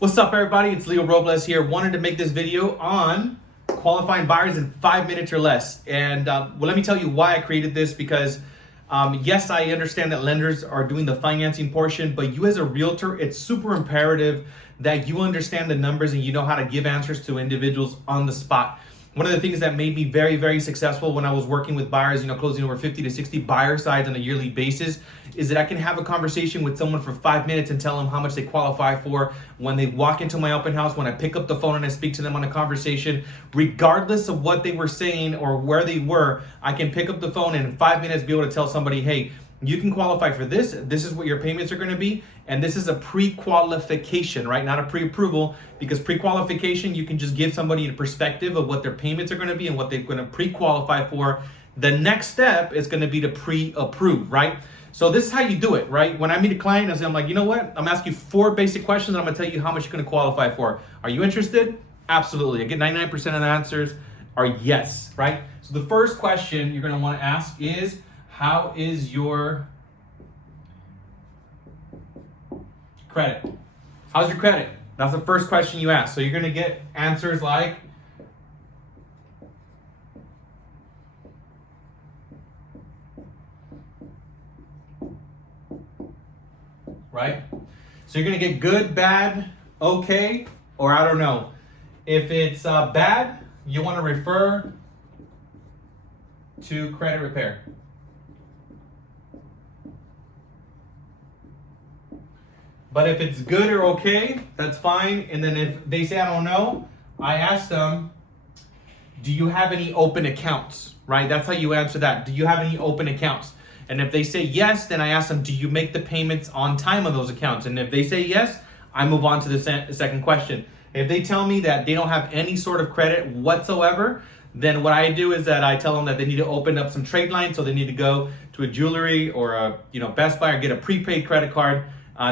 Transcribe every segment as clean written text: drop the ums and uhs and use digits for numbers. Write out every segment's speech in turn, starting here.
What's up, everybody? It's Leo Robles here. Wanted to make this video on qualifying buyers in 5 minutes or less. And let me tell you why I created this, because yes, I understand that lenders are doing the financing portion, but you as a realtor, it's super imperative that you understand the numbers and you know how to give answers to individuals on the spot. One of the things that made me very, very successful when I was working with buyers, closing over 50 to 60 buyer sides on a yearly basis, is that I can have a conversation with someone for 5 minutes and tell them how much they qualify for when they walk into my open house, when I pick up the phone and I speak to them on a conversation. Regardless of what they were saying or where they were, I can pick up the phone and in 5 minutes be able to tell somebody, hey, you can qualify for this. This is what your payments are going to be. And this is a pre-qualification, right? Not a pre-approval, because pre-qualification, you can just give somebody a perspective of what their payments are going to be and what they're going to pre-qualify for. The next step is going to be to pre-approve, right? So this is how you do it, right? When I meet a client, I'm like, you know what? I'm asking you 4 basic questions and I'm going to tell you how much you're going to qualify for. Are you interested? Absolutely. I get 99% of the answers are yes, right? So the first question you're going to want to ask is, how is your credit? How's your credit? That's the first question you ask. So you're going to get answers like, right? So you're going to get good, bad, okay, or I don't know. If it's bad, you want to refer to credit repair. But if it's good or okay, that's fine. And then if they say, I don't know, I ask them, do you have any open accounts, right? That's how you answer that. Do you have any open accounts? And if they say yes, then I ask them, do you make the payments on time on those accounts? And if they say yes, I move on to the second question. If they tell me that they don't have any sort of credit whatsoever, then what I do is that I tell them that they need to open up some trade lines. So they need to go to a jewelry or a Best Buy or get a prepaid credit card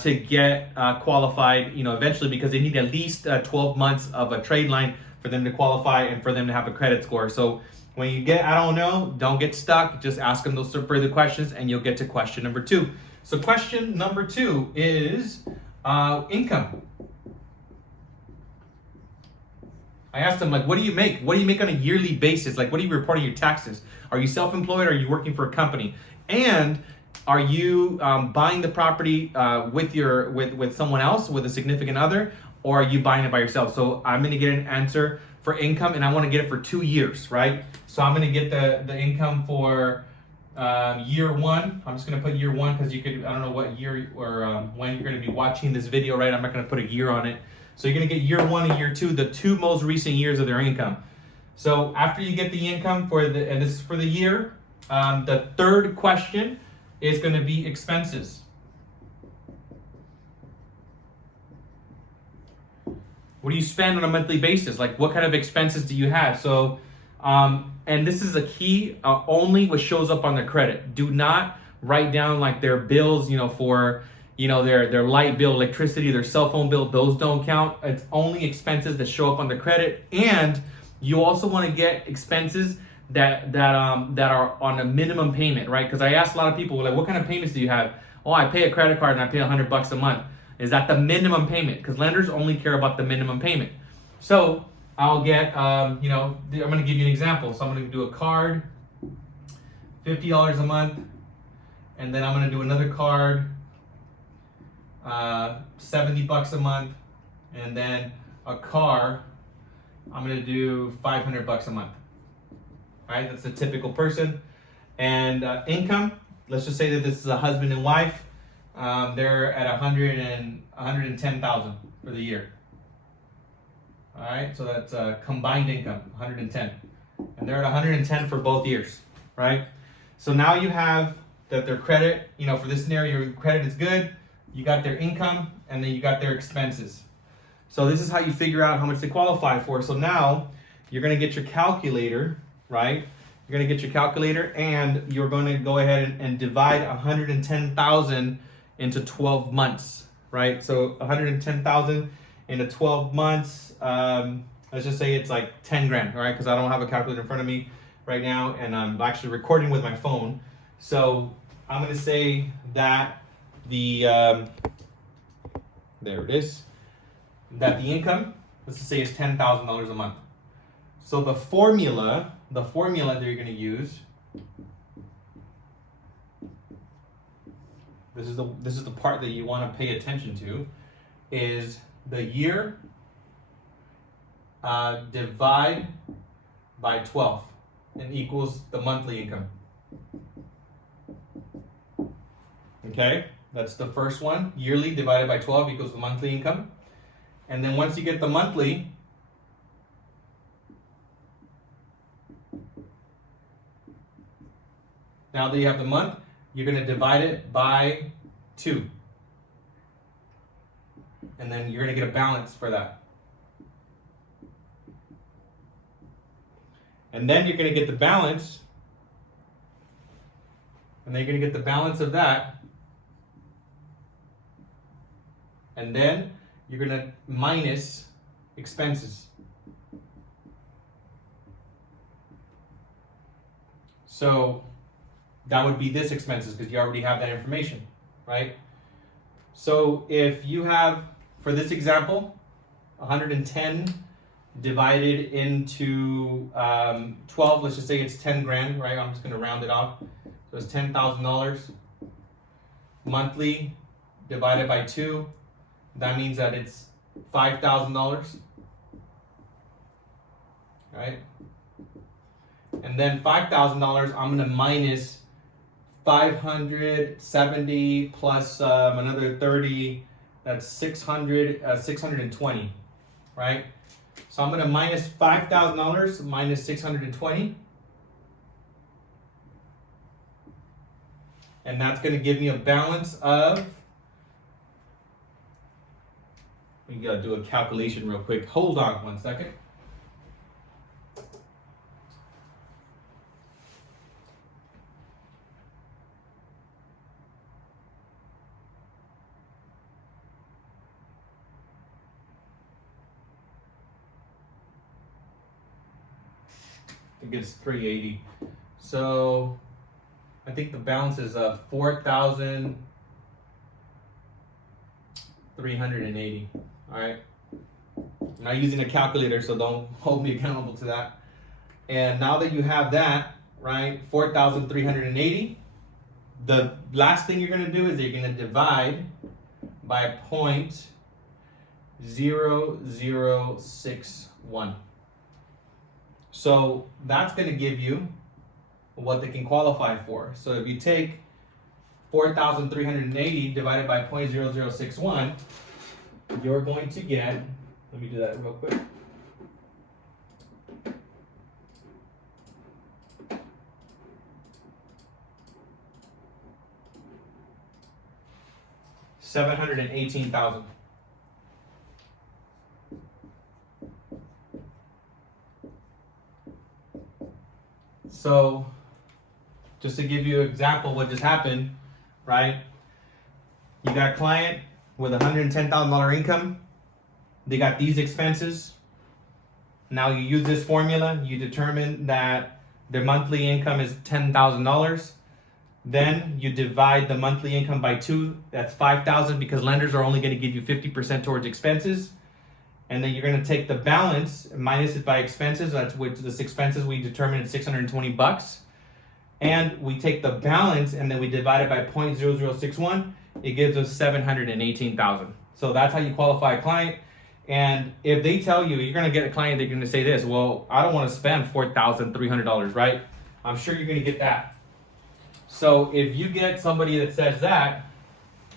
to get qualified, eventually, because they need at least 12 months of a trade line for them to qualify and for them to have a credit score. So when you get, I don't know, don't get stuck. Just ask them those further questions and you'll get to question number 2. So question number 2 is income. I asked them, like, what do you make? What do you make on a yearly basis? Like, what are you reporting your taxes? Are you self-employed or are you working for a company? And are you buying the property with someone else, with a significant other, or are you buying it by yourself? So I'm going to get an answer for income, and I want to get it for 2 years, right? So I'm going to get the income for year 1. I'm just going to put year 1 because I don't know what year or when you're going to be watching this video, right? I'm not going to put a year on it. So you're going to get year 1 and year 2, the 2 most recent years of their income. So after you get the income and this is for the year, the third question is going to be expenses. What do you spend on a monthly basis? Like, what kind of expenses do you have? So, and this is a key, only what shows up on their credit. Do not write down like their bills, for, their light bill, electricity, their cell phone bill. Those don't count. It's only expenses that show up on the credit. And you also want to get expenses that are on a minimum payment, right? Because I asked a lot of people, like, what kind of payments do you have? Oh, I pay a credit card and I pay $100 a month. Is that the minimum payment? Because lenders only care about the minimum payment. So I'll get, I'm going to give you an example. So I'm going to do a card, $50 a month, and then I'm going to do another card, $70 a month, and then a car, I'm going to do $500 a month. Right, that's a typical person. And income, let's just say that this is a husband and wife. They're at 110,000 for the year. All right, so that's combined income, 110. And they're at 110 for both years, right? So now you have that their credit, for this scenario, your credit is good. You got their income, and then you got their expenses. So this is how you figure out how much they qualify for. So now you're going to get your calculator, right? You're going to get your calculator and you're going to go ahead and divide 110,000 into 12 months, right? So 110,000 into 12 months, let's just say it's like 10 grand, all right? Because I don't have a calculator in front of me right now and I'm actually recording with my phone. So I'm going to say that the, there it is. that the income, let's just say, is $10,000 a month. So the formula that you're going to use, this is the part that you want to pay attention to, is the year divide by 12 and equals the monthly income. Okay, that's the first one. Yearly divided by 12 equals the monthly income. And then once you get the monthly, now that you have the month, you're going to divide it by 2. And then you're going to get a balance for that. And then you're going to get the balance. And then you're going to get the balance of that. And then you're going to minus expenses. So that would be this expenses because you already have that information, right? So if you have, for this example, 110 divided into 12, let's just say it's 10 grand, right? I'm just going to round it off. So it's $10,000 monthly divided by 2. That means that it's $5,000, right? And then $5,000, I'm going to minus 570 plus another 30, that's 620, right? So I'm going to minus $5,000 minus 620. And that's going to give me a balance of, we got to do a calculation real quick. Hold on one second. I think it's 380. So I think the balance is 4,380. All right. I'm not using a calculator, so don't hold me accountable to that. And now that you have that, right, 4,380, the last thing you're going to do is you're going to divide by 0.0061. So that's going to give you what they can qualify for. So if you take 4,380 divided by 0.0061, you're going to get, let me do that real quick. $718,000. So, just to give you an example, what just happened, right? You got a client with $110,000 income. They got these expenses. Now you use this formula. You determine that their monthly income is $10,000. Then you divide the monthly income by 2. That's $5,000 because lenders are only going to give you 50% towards expenses. And then you're going to take the balance, minus it by expenses. That's which this expenses we determined at $620. And we take the balance and then we divide it by 0.0061. It gives us $718,000. So that's how you qualify a client. And if they tell you, you're going to get a client, they're going to say this, well, I don't want to spend $4,300, right? I'm sure you're going to get that. So if you get somebody that says that,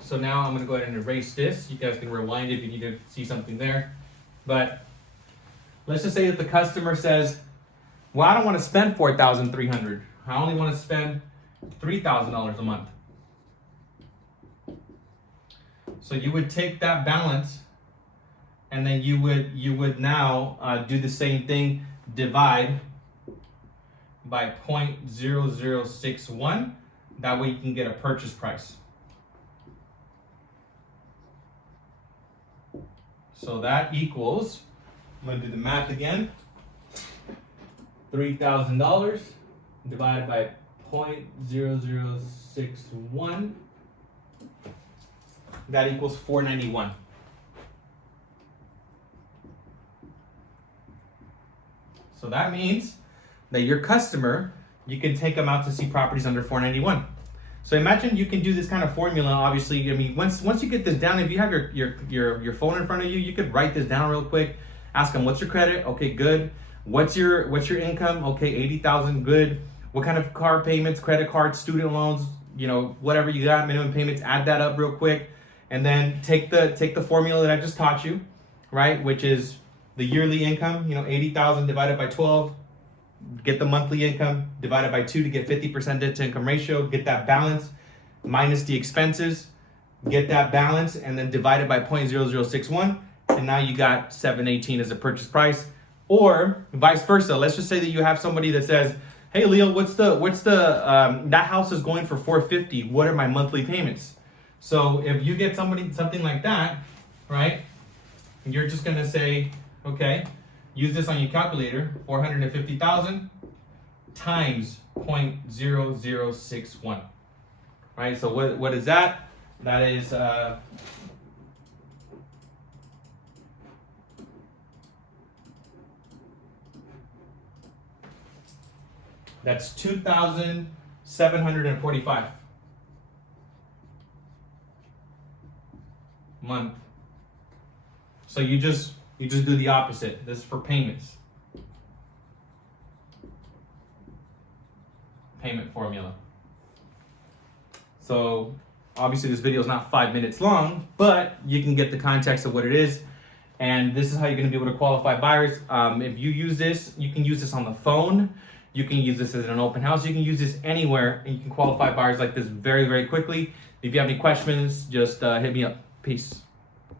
so now I'm going to go ahead and erase this. You guys can rewind if you need to see something there. But let's just say that the customer says, well, I don't want to spend $4,300. I only want to spend $3,000 a month. So you would take that balance and then you would now do the same thing, divide by 0.0061. That way you can get a purchase price. So that equals, I'm going to do the math again, $3,000 divided by 0.0061. That equals $491. So that means that your customer, you can take them out to see properties under 491. So imagine you can do this kind of formula. Obviously, I mean, once you get this down, if you have your phone in front of you, you could write this down real quick. Ask them, what's your credit? Okay, good. What's your income? Okay, 80,000, good. What kind of car payments, credit cards, student loans, you know, whatever you got, minimum payments, add that up real quick. And then take the formula that I just taught you, right? Which is the yearly income, you know, 80,000 divided by 12. Get the monthly income divided by 2 to get 50% debt to income ratio. Get that balance minus the expenses. Get that balance and then divide it by 0.0061. And now you got 718 as a purchase price. Or vice versa. Let's just say that you have somebody that says, hey Leo, that house is going for 450. What are my monthly payments? So if you get something like that, right? You're just gonna say, okay, use this on your calculator, 450,000 times 0.0061. Right? So what is that? That is that's 2,745 month. So you just do the opposite. This is for payments. Payment formula. So obviously this video is not 5 minutes long, but you can get the context of what it is. And this is how you're going to be able to qualify buyers. If you use this, you can use this on the phone. You can use this as an open house. You can use this anywhere, and you can qualify buyers like this very, very quickly. If you have any questions, just hit me up. Peace.